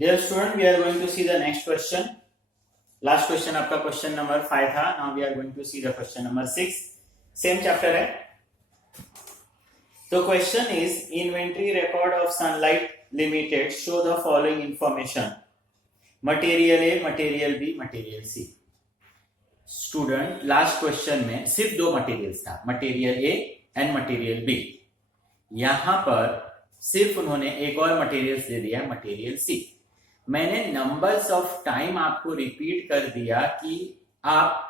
Dear student, we are going to see the next question. Last question आपका question number 5 था. Now we are going to see the question number 6. Same chapter है. So question is inventory record of Sunlight Limited show the following information: Material A, Material B, Material C. Student, last question में सिर्फ दो materials था, Material A and Material B. यहाँ पर सिर्फ उन्होंने एक और materials दे दिया, Material C. मैंने नंबर्स ऑफ टाइम आपको रिपीट कर दिया कि आप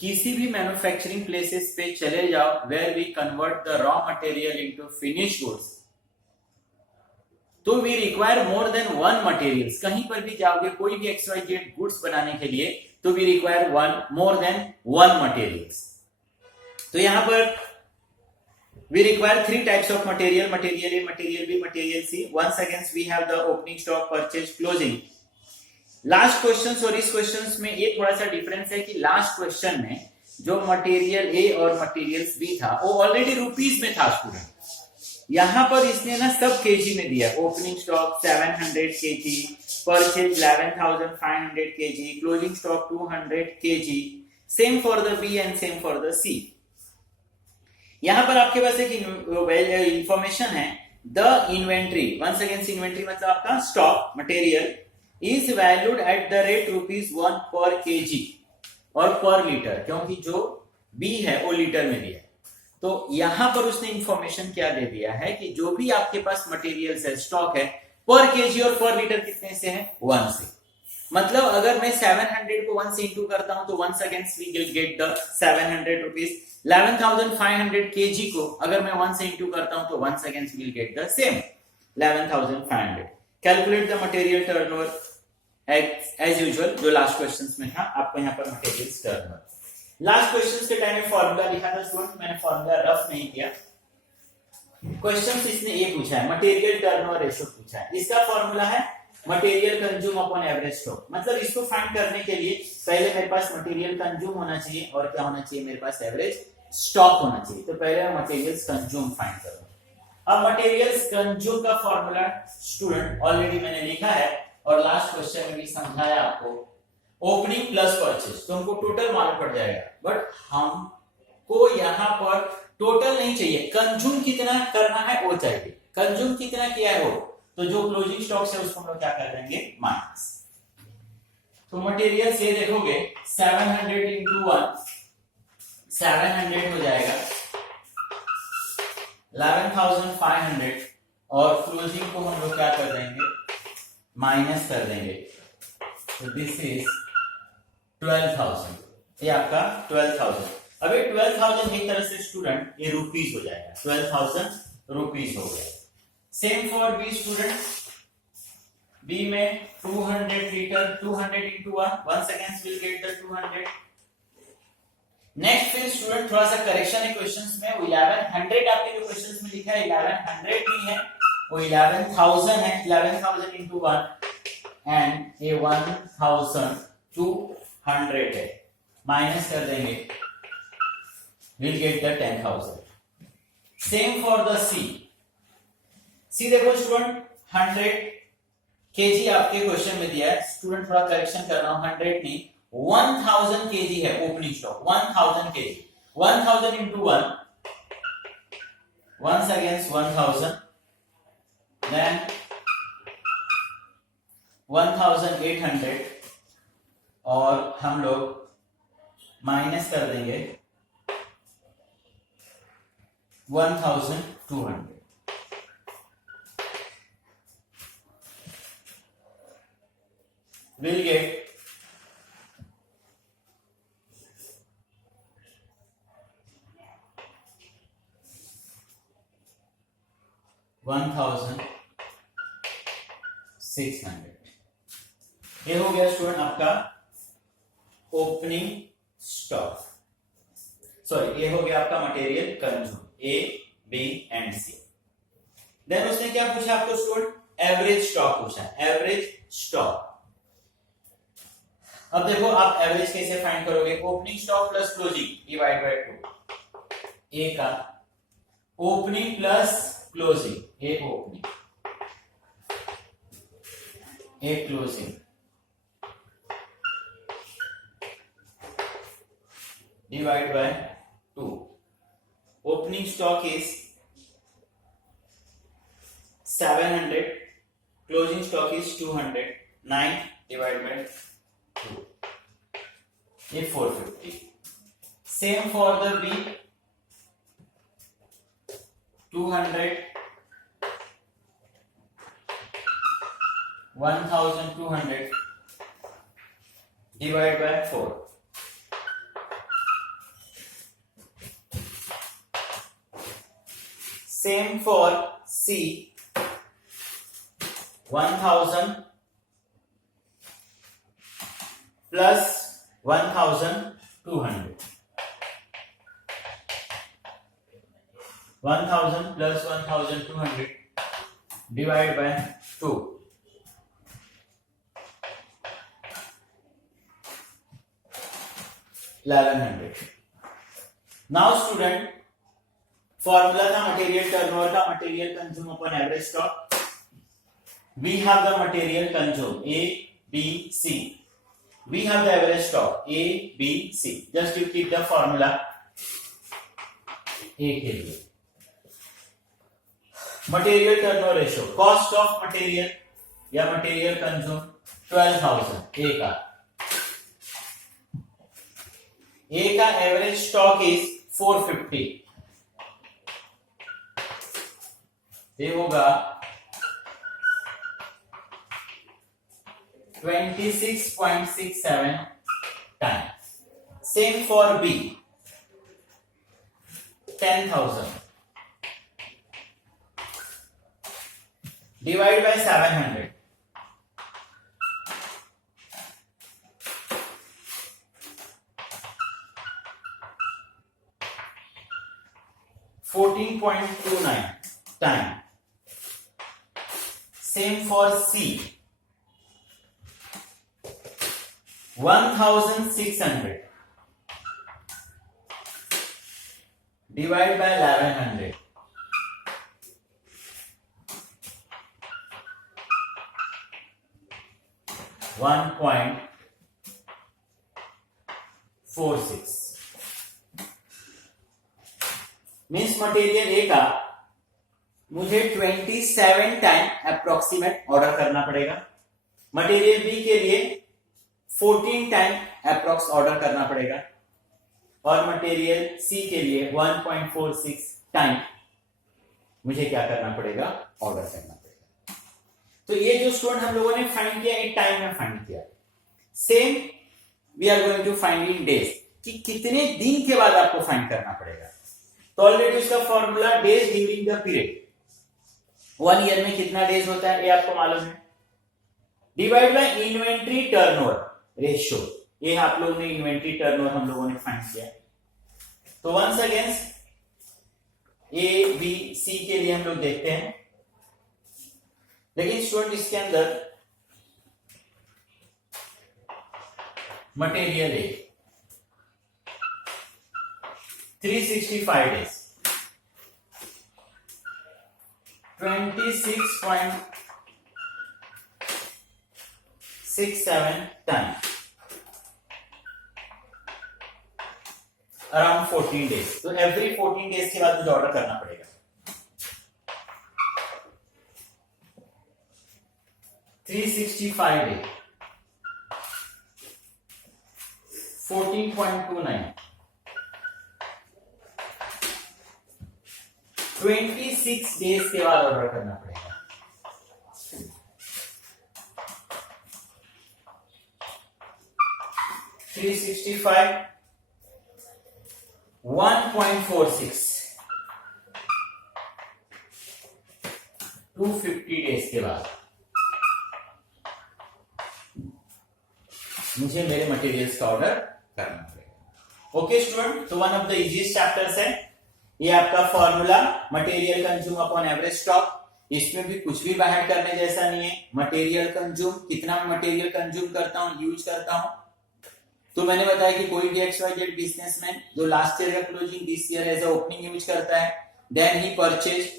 किसी भी मैन्युफैक्चरिंग प्लेसेस पे चले जाओ where we convert the raw material into finish goods, तो we require more than one materials. कहीं पर भी जाओगे कोई भी XYZ गुड्स बनाने के लिए तो we require more than one materials. तो यहां पर we require three types of material: material A, material B, material C. Once again we have the opening stock, purchase, closing. Last questions और इस questions में ये थोड़ा सा डिफरेंस है कि लास्ट क्वेश्चन में जो मटेरियल ए और मटेरियल्स बी था वो ऑलरेडी रुपीस में था स्टूडेंट. यहां पर इसने ना सब केजी में दिया. Opening stock 700 KG, purchase 11,500 KG, closing stock 200 KG. Same for the B and same for the C. यहां पर आपके पास एक इंफॉर्मेशन है, the inventory. Once again inventory मतलब आपका stock material is valued at the rate ₹1 per KG और पर लीटर, क्योंकि जो बी है वो लीटर में दिया है. तो यहां पर उसने इंफॉर्मेशन क्या दे दिया है कि जो भी आपके पास मटेरियल्स है, स्टॉक है, पर केजी और पर लीटर कितने से है? 1 से. मतलब अगर मैं 700 को 1 से इंटू करता हूं तो once again we will get the 700 rupees. 11,500 KG को अगर मैं 1 से इंटू करता हूं तो once again we will get the same 11,500. Calculate the material turnover as usual, जो लास्ट क्वेश्चंस में था. आपको यहां पर मटेरियल्स टर्नओवर लास्ट क्वेश्चंस के टाइम में फॉर्मूला लिखा था स्टूडेंट. मैंने फॉर्मूला रफ नहीं किया. क्वेश्चंस इसने ये पूछा है, मटेरियल टर्नओवर रेशियो पूछा है. इसका फॉर्मूला है material consume upon average stock. मतलब इसको फाइंड करने के लिए पहले मेरे पास मटेरियल कंज्यूम होना चाहिए और क्या होना चाहिए? मेरे पास एवरेज स्टॉक होना चाहिए. तो पहले मैं मटेरियल्स कंज्यूम फाइंड करूंगा. अब मटेरियल्स कंज्यूम का फॉर्मूला स्टूडेंट ऑलरेडी मैंने लिखा है और लास्ट क्वेश्चन में भी समझाया आपको. ओपनिंग प्लस परचेज, तो हमको टोटल मालूम पड़ जाएगा, बट हमको यहां पर टोटल नहीं चाहिए. कंज्यूम कितना करना है वो चाहिए. कंज्यूम कितना किया है वो, तो जो क्लोजिंग स्टॉक है उसको हम लोग क्या कर देंगे? माइनस. तो मटेरियल से देखोगे 700 इंटू 1 700 हो जाएगा 11,500 और क्लोजिंग को हम लोग क्या कर देंगे? माइनस कर देंगे. तो दिस इज 12,000. ये आपका 12,000. अब ये 12,000 एक तरह से स्टूडेंट ये रुपीस हो जाएगा. 12,000 रुपीस हो गया. Same for B student. B में 200 litre, 200 into 1 once again will get the 200. Next फिर स्टूडेंट थोड़ा सा करेक्शन है क्वेश्चंस में. 1100 आपके जो क्वेश्चंस में लिखा है 1100 नहीं है, वो 11,000 है. 11,000 इंटू 1 एंड ये 1,200 है. माइनस कर देंगे, will get the 10,000. Same for the C. C देखो स्टूडेंट 100 केजी आपके क्वेश्चन में दिया है. स्टूडेंट थोड़ा करेक्शन कर रहा हूं, 100 नहीं 1000 केजी है opening stock. 1000 KG. 1000 into 1 once against 1000 then 1800 और हम लोग माइनस कर देंगे 1200. will get 1,600. ये हो गया स्टूडेंट आपका ओपनिंग स्टॉक. सॉरी, ये हो गया आपका material consume A, B and C. Then उसने क्या पूछा आपको स्टूडेंट? एवरेज स्टॉक पूछा. Average stock. अब देखो आप एवरेज कैसे फाइंड करोगे? Opening stock plus closing divide by 2. A का opening plus closing, A opening A closing divided by 2. Opening stock is 700, closing stock is 200. 9 divided by 2 is 450. Same for the B. 200, 1200 divided by 4. Same for C. 1000 plus 1200. 1000 plus 1200 divided by 2. 1100. Now student, formula था material turnover का, material consume upon average stock. We have the material consume A, B, C. We have the average stock A, B, C. Just you keep the formula A के लिए. Material turnover ratio, cost of material या material consume 12,000 A का. A का average stock is 450. ये होगा 26.67 times. Same for B. 10,000 divided by 700. 14.29 times. Same for C. 1,600 divided by 1,100. 1.46 means material A का मुझे 27 time approximate order करना पड़ेगा. Material B के लिए 14 टाइम अप्रोक्स ऑर्डर करना पड़ेगा और मटेरियल सी के लिए 1.46 टाइम मुझे क्या करना पड़ेगा, ऑर्डर करना पड़ेगा. तो ये जो स्टूडेंट हम लोगों ने फाइंड किया एक टाइम में फाइंड किया. Same we are going to find in days कि कितने दिन के बाद आपको फाइंड करना पड़ेगा. तो ऑलरेडी उसका formula days during the period, 1 year में कितना डेज होता है ये आपको मालूम है, divide by inventory turnover ratio. ये आप लोगों ने इन्वेंट्री टर्नओवर हम लोगों ने फाइंड किया. तो once again A B C के लिए हम लोग देखते हैं. लेकिन स्टूडेंट इसके अंदर material A 365 days, 26.67 times, around 14 days. तो एवरी 14 days के बाद मुझे ऑर्डर करना पड़ेगा. 365 days, 14.29, 26 डेज के बाद ऑर्डर करना पड़ेगा. थ्री 1.46, 250 डेज के बाद मुझे मेरे मटेरियल्स का ऑर्डर करना पड़ेगा. ओके स्टूडेंट, तो one of the easiest chapters है ये आपका formula material consume upon average stock. इसमें भी कुछ भी बाहर करने जैसा नहीं है. मटेरियल कंज्यूम, कितना मटेरियल कंज्यूम करता हूं, यूज करता हूं. तो मैंने बताया कि कोई भी XYZ बिजनेसमैन जो लास्ट ईयर का closing this year as a opening use करता है, देन ही परचेज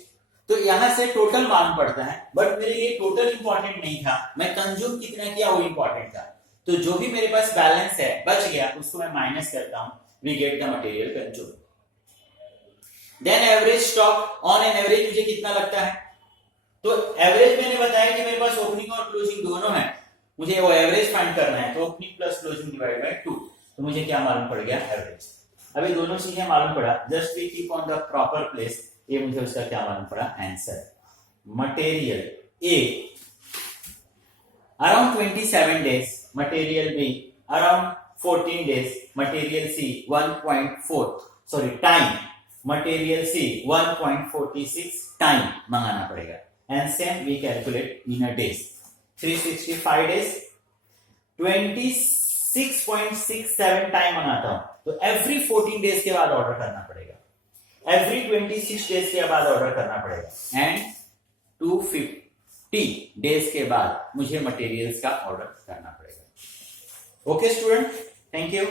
तो यहां से टोटल मान पड़ता है, बट मेरे लिए टोटल इंपॉर्टेंट नहीं था, मैं कंज्यूम कितना किया वो इंपॉर्टेंट था। तो जो भी मेरे पास बैलेंस है बच गया उसको मैं माइनस करता हूं, we get the material consume. Then average stock, on an average मुझे कितना लगता है, तो एवरेज मैंने बताया कि मेरे पास ओपनिंग और क्लोजिंग दोनों है, मुझे वो एवरेज फाइंड करना है, तो opening plus closing divide by 2, तो मुझे क्या मालूम पड़ गया, एवरेज। अभी दोनों चीजें मालूम पड़ा, just we keep on the proper place, ये मुझे उसका क्या मालूम पड़ा, answer. Material A around 27 days, material B around 14 days, material C 1.4 sorry time, material C 1.46 time मंगाना पड़ेगा। And same we calculate in a days, 365 days 26.67 time मंगाता हूं, तो एवरी 14 डेज के बाद ऑर्डर करना पड़ेगा, एवरी 26 डेज के बाद ऑर्डर करना पड़ेगा, एंड 250 डेज के बाद मुझे मटेरियल्स का ऑर्डर करना पड़ेगा। Okay student, thank you.